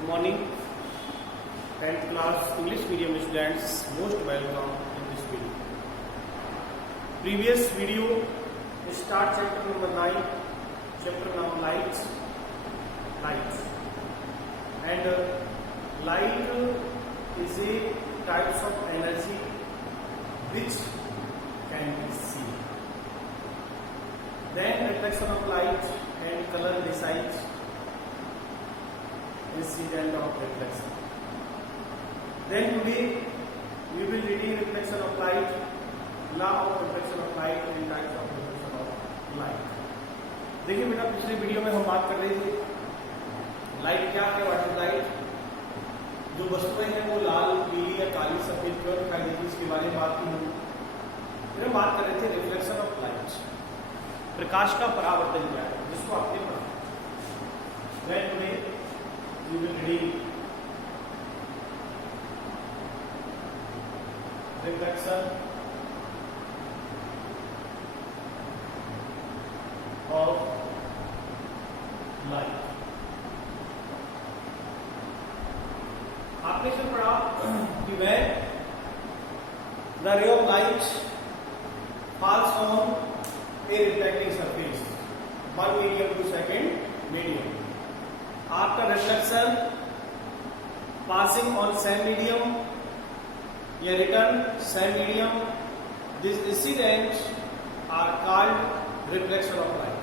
Good morning, 10th class English medium students. Most welcome in this video. Previous video start chapter number 9. Chapter now lights. And light is a types of energy which can be seen. Then reflection of light and color decides incident of reflection. Then today we will reading reflection of light, law of reflection of light and types of reflection of light. देखिए बेटा, पिछले video में हम बात कर रहे थे light क्या है, व्हाट इज लाइट। जो वस्तुएं हैं वो लाल, पीली या काली, सफेद क्यों दिखाई देती है, इसके बारे में बात की हम। फिर हम बात कर रहे थे रिफ्लेक्शन ऑफ लाइट, प्रकाश का परावर्तन क्या है, जिसको आपने पढ़ा। Then today we will read reflection of light। आपने इसमें पढ़ा कि when the ray of light falls on a reflecting surface, one medium to second medium, after reflection passing on same medium या return same medium, these incidents are called reflection of light।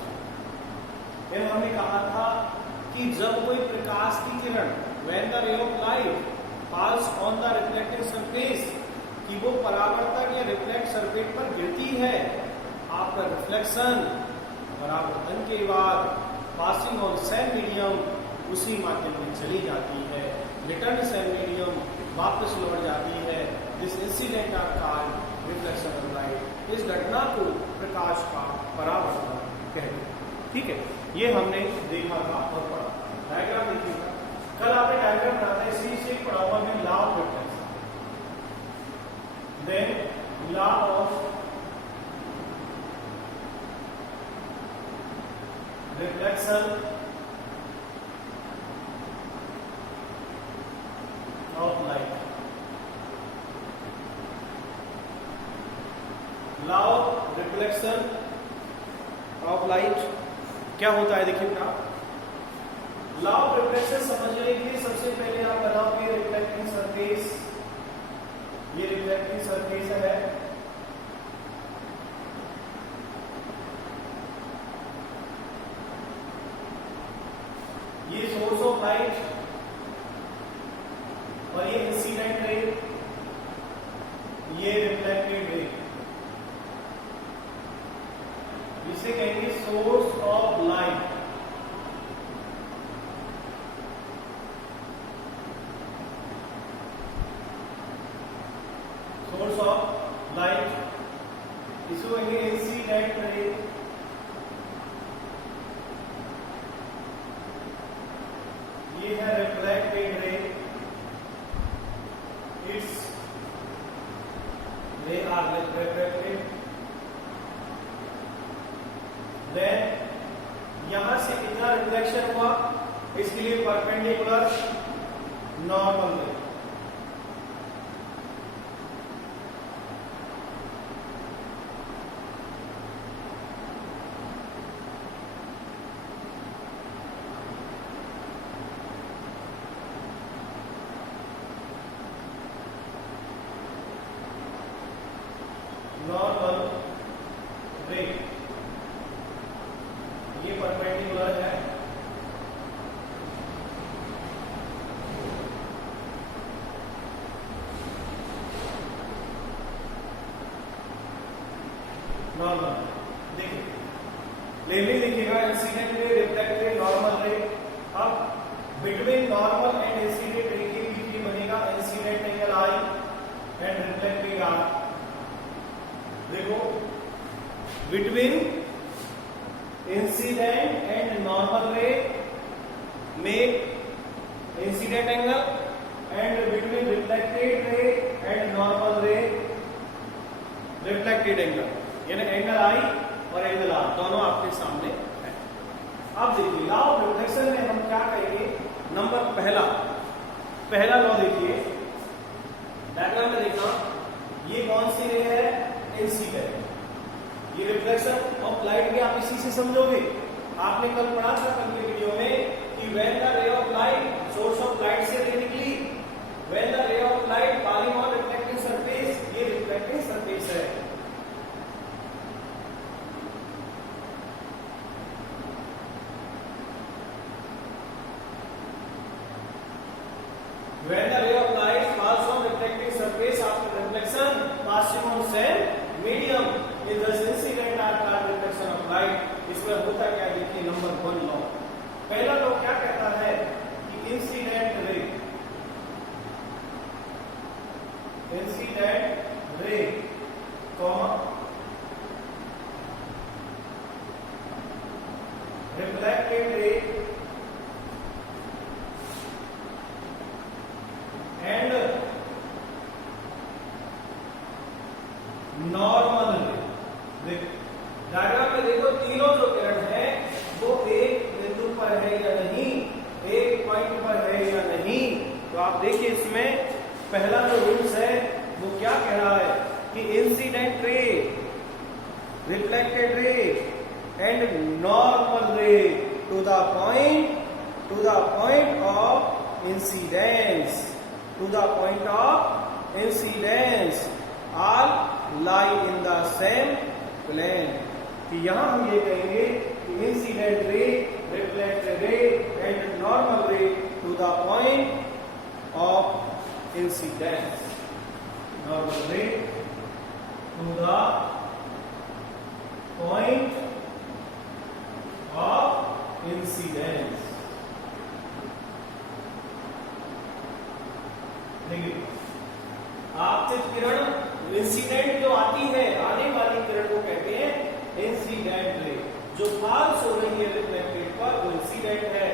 यह हमने कहा था कि जब कोई प्रकाश की किरण when the ray of light falls on the reflecting surface, कि वो परावर्तक या रिफ्लेक्ट सरफेस पर गिरती है, आफ्टर रिफ्लेक्शन परावर्तन के बाद पासिंग ऑन सेम मीडियम उसी माध्यम में चली जाती है, रिटर्न सेम मीडियम वापस लौट जाती है। This incident are called reflection of light. इस घटना को प्रकाश का परावर्तन कहते हैं। ठीक है, ये हमने देखा था और पढ़ा। डायग्राम देखिएगा, कल आपने डायग्राम बनाते हैं, इसी से पढ़ा हुआ है law of reflection. Then law of reflection of light. Law of reflection of light क्या होता है, देखिए बेटा। लॉ ऑफ रिफ्लेक्शन समझने के लिए सबसे पहले आप बनाओगे रिफ्लेक्टिंग सरफेस। ये रिफ्लेक्टिंग सरफेस है, ये सोर्स ऑफ लाइट और ये इंसिडेंट रे, ये रिफ्लेक्टेड रे, इसे कहेंगे source of light. Source of light इसको कहेंगे इंसिडेंट रे, ये है reflected ray, it's they are refracted। Then यहां से कितना रिफ्लेक्शन हुआ, इसके लिए परपेंडिकुलर नॉर्मल रे, नॉर्मल रे, ये परपेंडिकुलर है, नॉर्मल। देखिए लेवलिंग देखिएगा, इंसिडेंट रे, रिफ्लेक्टेड, नॉर्मल रे। अब between normal and incident ray के बीच में बनेगा incident angle i and reflected r. देखो between incident and normal ray make incident angle and between reflected ray and normal ray reflected angle, यानी angle i और angle are दोनों आपके सामने है। अब देखिए लॉ ऑफ रिफ्लेक्शन में हम क्या कहेंगे, नंबर पहला लॉ देखिए, डायग्राम में देखना, ये कौन सी रे है? इंसिडेंट। ये रिफ्लेक्शन ऑफ लाइट में आप इसी से समझोगे। आपने कल पढ़ा था कल के वीडियो में कि when the ray of light, source of light से रे निकली, when the ray of light falling on reflecting surface, ये रिफ्लेक्टिंग सरफेस है। When the ray of light falls on reflecting surface after reflection passing on same medium is thus incident or called reflection of light। इसमें होता क्या है देखिए, number 1 law. पहला law क्या कहता है कि incident ray reflected ray and normal रे। डायग्राम में देखो, तीनों जो किरण है वो एक बिंदु पर है या नहीं, एक पॉइंट पर है या नहीं। तो आप देखिए इसमें पहला जो रूल्स है वो क्या कह रहा है कि incident ray, reflected ray and normal ray to the point of incidence, to the point of incidence all lie in the same plane। कि यहां हम ये कहेंगे कि incident ray, reflected ray and normal ray to the point of incidence, normal ray to the point of incidence. देखिए, आपतित किरण incident जो आती है, आने वाली किरण को कहते हैं इंसिडेंट रे। जो पास हो रही है रिफ्लेक्टेड पर वो इंसिडेंट है,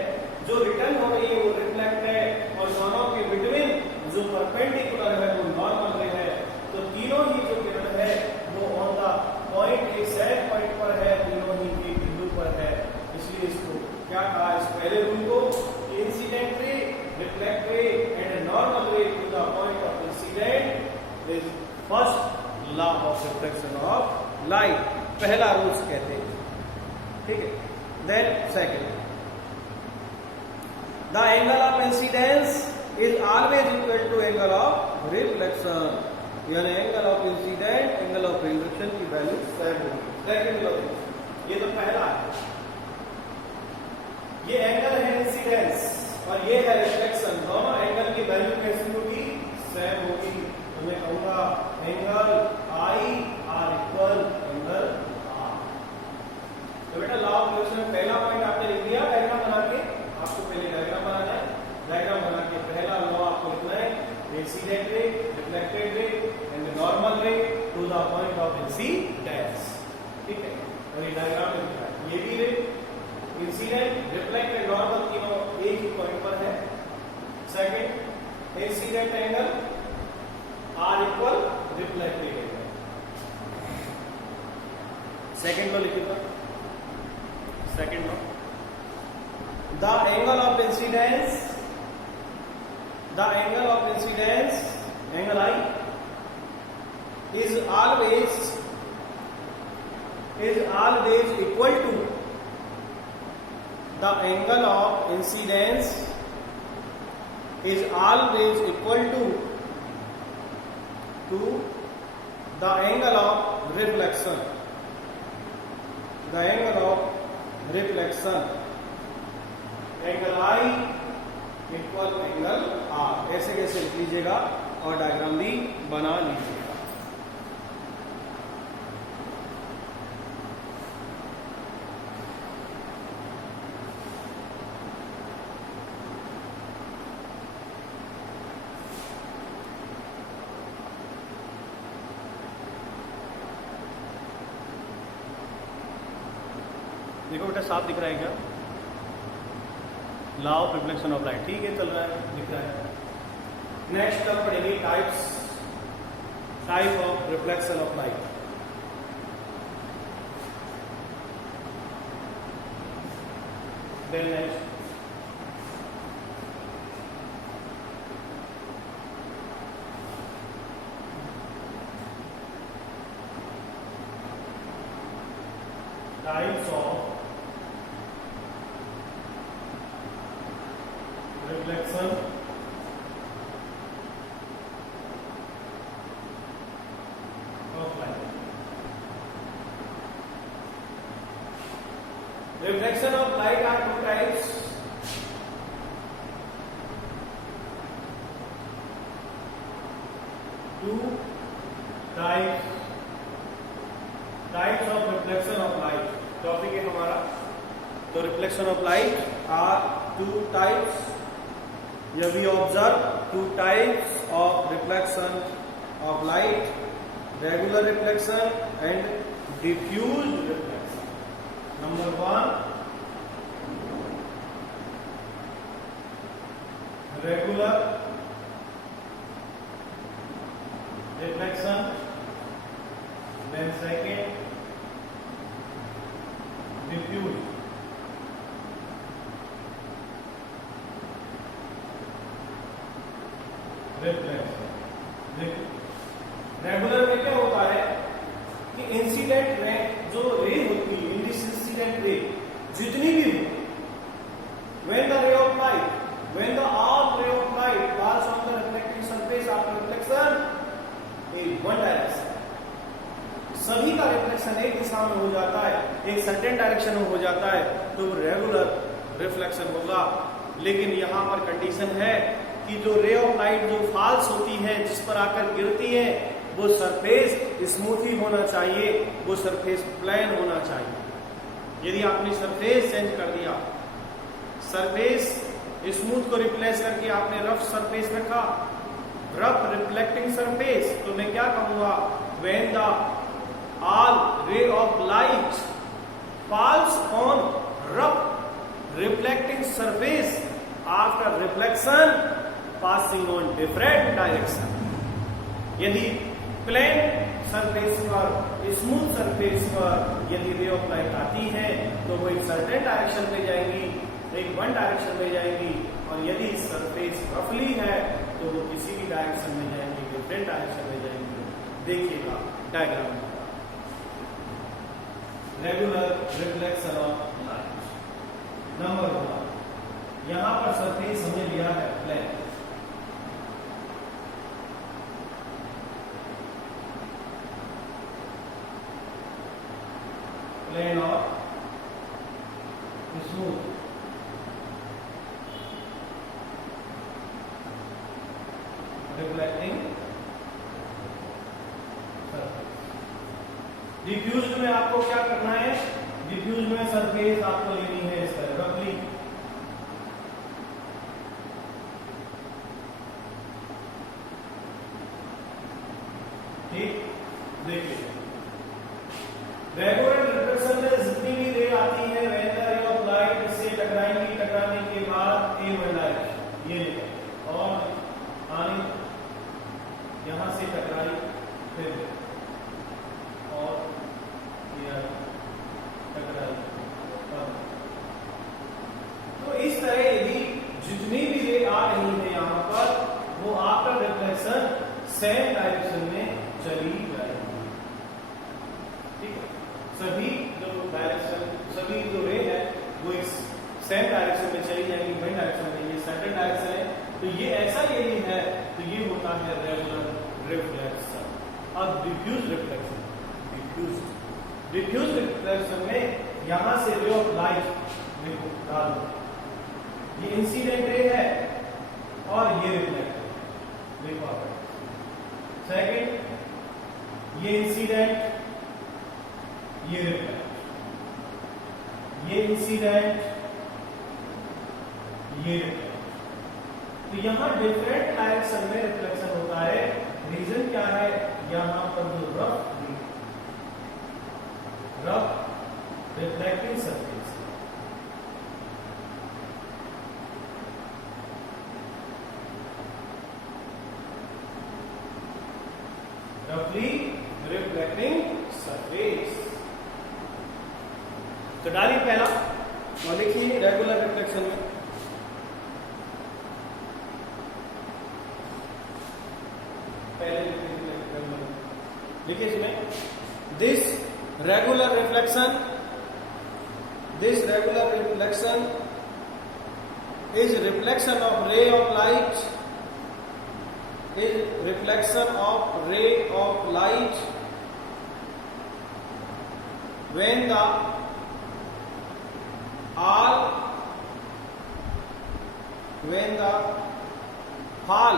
जो रिटर्न हो रही है वो रिफ्लेक्ट है, और दोनों के बिटवीन जो परपेंडिकुलर है वो नॉर्मल रे है। तो तीनों ही जो किरण है वो ऑन द पॉइंट, एक सेट पॉइंट पर है, तीनों ही एक बिंदु पर है। इसलिए इसको क्या कहा इस पहले रूल को, incident ray, reflect ray and normal ray to the point of incident is first law of reflection of light. पहला रूल्स कहते हैं, ठीक है। Then second, the angle of incidence is always equal to angle of reflection, यानी angle of incident, angle of reflection की value same होगी। Second law, ये तो पहला है, ये एंगल है इंसिडेंस और ये है रिफ्लेक्शन, दोनों एंगल की वैल्यू कैसी होगी? सेम होगी। तो मैं कहूंगा angle i are equal angle r. तो बेटा लॉ ऑफ रिफ्लेक्शन में पहला पॉइंट आपने लिख दिया डायग्राम बना के, आपको पहले डायग्राम बनाना है। डायग्राम बना के पहला लॉ आपको लिखना है, incident ray, reflected ray and normal ray to the point of incidence, ठीक है। और ये डायग्राम में लिखा है, ये भी रे, इंसिडेंट, रिफ्लेक्ट एंड नॉर्मल तीनों एक ही पॉइंट पर है। Second, incident angle are equal reflected angle. Second law लिखिएगा, second law, the angle of incidence, the angle of incidence, angle I is always equal to the angle of incidence is always equal to the angle of reflection, the angle of reflection, angle I equal angle R। ऐसे कैसे लिख लीजिएगा और diagram भी बना लीजिएगा। देखो बेटा साफ दिख रहा है क्या? Law of reflection of light, ठीक है, चल रहा है, दिख रहा है। नेक्स्ट अब पढ़ेंगे type of reflection of light. Then next types of reflection of light. Reflection of light are two types. Types of reflection of light. Topic है हमारा. तो reflection of light are two types. Here we observe two types of reflection of light: regular reflection and diffused reflection. Number one, regular reflection. Then second, diffused. reflection. Regular में क्या होता है कि incident ray जो रे होती है, incident ray जितनी भी हो, when the ray of light, when the all ray of light falls on the reflecting surface after reflection in one direction, सभी का रिफ्लेक्शन एक दिशा में हो जाता है, एक सर्टेन डायरेक्शन में हो जाता है, तो रेगुलर रिफ्लेक्शन होगा. लेकिन यहाँ पर कंडीशन है कि जो रे ऑफ लाइट जो फॉल्स होती है, जिस पर आकर गिरती है, वो सरफेस स्मूथ ही होना चाहिए, वो सरफेस प्लेन होना चाहिए. यदि आपने सरफेस चेंज कर दिया, सरफेस स्मूथ को रिप्लेस करके आपने रफ सरफेस रखा, रफ रिफ्लेक्टिंग सरफेस, तो मैं क्या कहूंगा, when the all ray of light falls on rough reflecting surface after reflection passing on different direction. यदि प्लेन सरफेस पर, स्मूथ सरफेस पर यदि रे ऑफ लाइट आती है तो वो एक सर्टेन डायरेक्शन में जाएंगी, एक वन डायरेक्शन में जाएंगी, और यदि सरफेस रफली है तो वो किसी भी डायरेक्शन में जाएंगी, डिफरेंट डायरेक्शन में जाएंगी. देखिएगा diagram. Regular reflection of light. Number one, यहां पर सरफेस हमने लिया है प्लेन. प्लेन और स्मूथ. Reflecting surface. डिफ्यूज्ड में आपको क्या करना है, डिफ्यूज्ड में सरफेस आपको लेनी है इस तरह रफली. ठीक, देखिए रेगुलर रिफ्लेक्शन में जितनी भी रे आती है, when the ray of light इससे टकराएंगी, टकराने के बाद ए वन डायरेक्शन ये लेकर और आनी यहां से टकराई, फिर और टकराई. तो इस तरह यदि जितनी भी रे आ रही है यहां पर, वो आफ्टर रिफ्लेक्शन सेम डायरेक्शन में चली जाएगी. ठीक है, सभी जो डायरेक्शन, सभी जो रे है वो इस सेम डायरेक्शन में चली जाएगी, वही डायरेक्शन में. ये सर्टेन डायरेक्शन है, तो ये ऐसा यदि है तो ये होता है रेगुलर रिफ्लेक्शन. अब डिफ्यूज रिफ्लेक्शन. डिफ्यूज रिफ्लेक्शन में यहां से रे ऑफ लाइट देखो डालो, ये इंसिडेंट रे है और ये रिफ्लेक्ट देखो आप. सेकंड, ये इंसिडेंट, ये रिफ्लेक्ट, ये इंसिडेंट, ये रिफ्लेक्ट. तो यहां डिफरेंट डायरेक्शन में रिफ्लेक्शन होता है. रीजन क्या है, यहां पर जो रफ रिफ्लेक्टिंग सरफेस, रफली रिफ्लेक्टिंग सरफेस. तो डालिए पहला और लिखिए रेगुलर रिफ्लेक्शन में. पहले लिखिए इसमें, this regular reflection this regular reflection is reflection of ray of light, is reflection of ray of light when the fall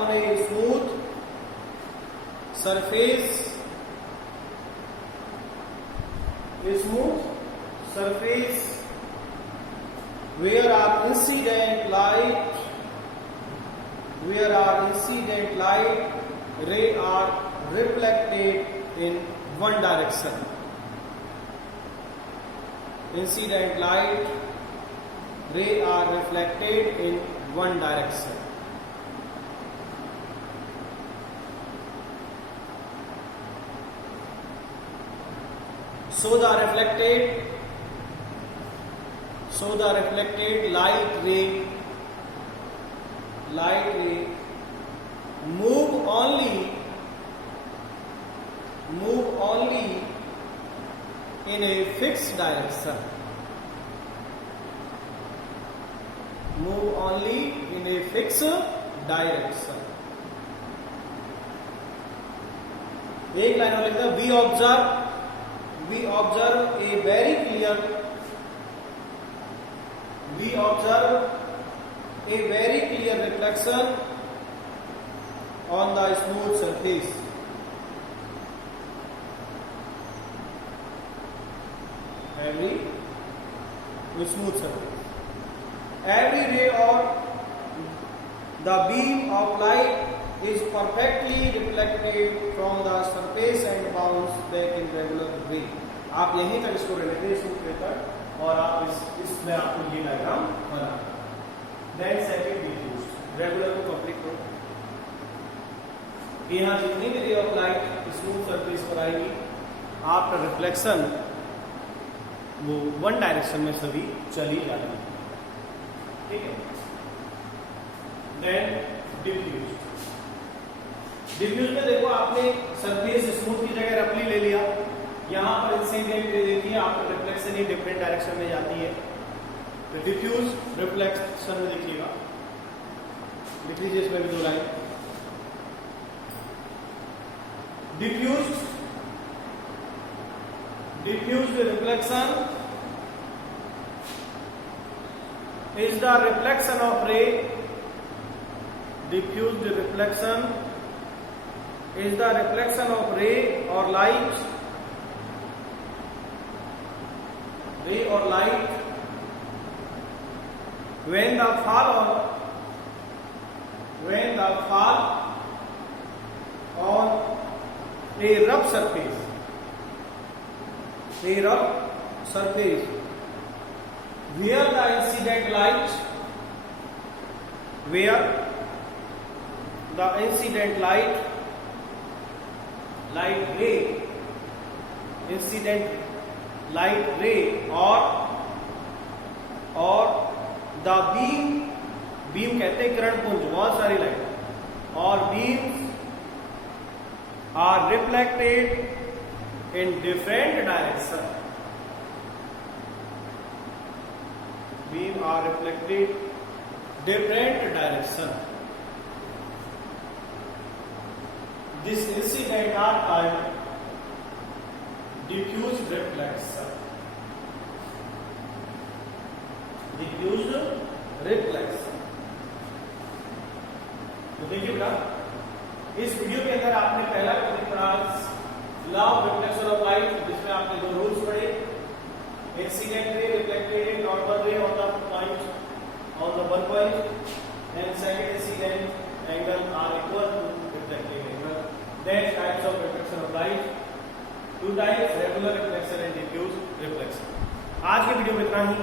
on a smooth surface where are incident light ray are reflected in one direction. Incident light ray are reflected in one direction. So the reflected light ray move only in a fixed direction. Move only in a fixed direction. एक line और लिखते हैं, we observe a very clear reflection on the smooth surface. Every ray or the beam of light is perfectly reflected from the surface and bounce back in regular way. आप यहीं तक इसको रहने तक और आप इसमें आपको ये डायग्राम बना देन सेकंड डिफ्यूज रेगुलर को कंप्लीट करो। यहाँ जितनी भी ray of light smooth surface पर आएगी आपका रिफ्लेक्शन वो वन डायरेक्शन में सभी चली जाएगी। ठीक है, देन डिफ्यूज में देखो आपने सरफेस स्मूथ की जगह रफली ले लिया, यहां पर इंसिडेंट रे देखिए आपका रिफ्लेक्शन ही डिफरेंट डायरेक्शन में जाती है। तो डिफ्यूज रिफ्लेक्शन में देखिएगा, लिख लीजिए इसमें भी दो line. diffused reflection is the reflection of ray. Diffused reflection is the reflection of ray or light when the fall on a rough surface where the incident light ray or the beam कहते हैं किरण पुंज, बहुत सारी light और beams are reflected in different direction. Beam are reflected different direction. This incident are called diffused reflection. Diffused reflection. तो देखिए बेटा, इस वीडियो के अंदर आपने पहला टॉपिक पढ़ा law of reflection of light, जिसमें आपने दो रूल्स पढ़े, incident ray reflected in normal ray on the point on the one point and second incident angle are equal to reflected angle. That types of reflection of light, two types, regular reflection and diffuse reflection. आज के video में इतना ही।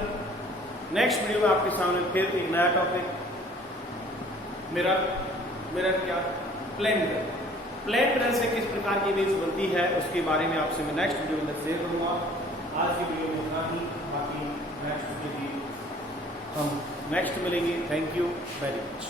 Next video में आपके सामने फिर एक नया टॉपिक, मिरर क्या, प्लेन मिरर से किस प्रकार की इमेज बनती है उसके बारे में आपसे मैं नेक्स्ट वीडियो में शेयर करूंगा। आज की वीडियो में इतना ही, बाकी नेक्स्ट वीडियो हम नेक्स्ट मिलेंगे। Thank you very much.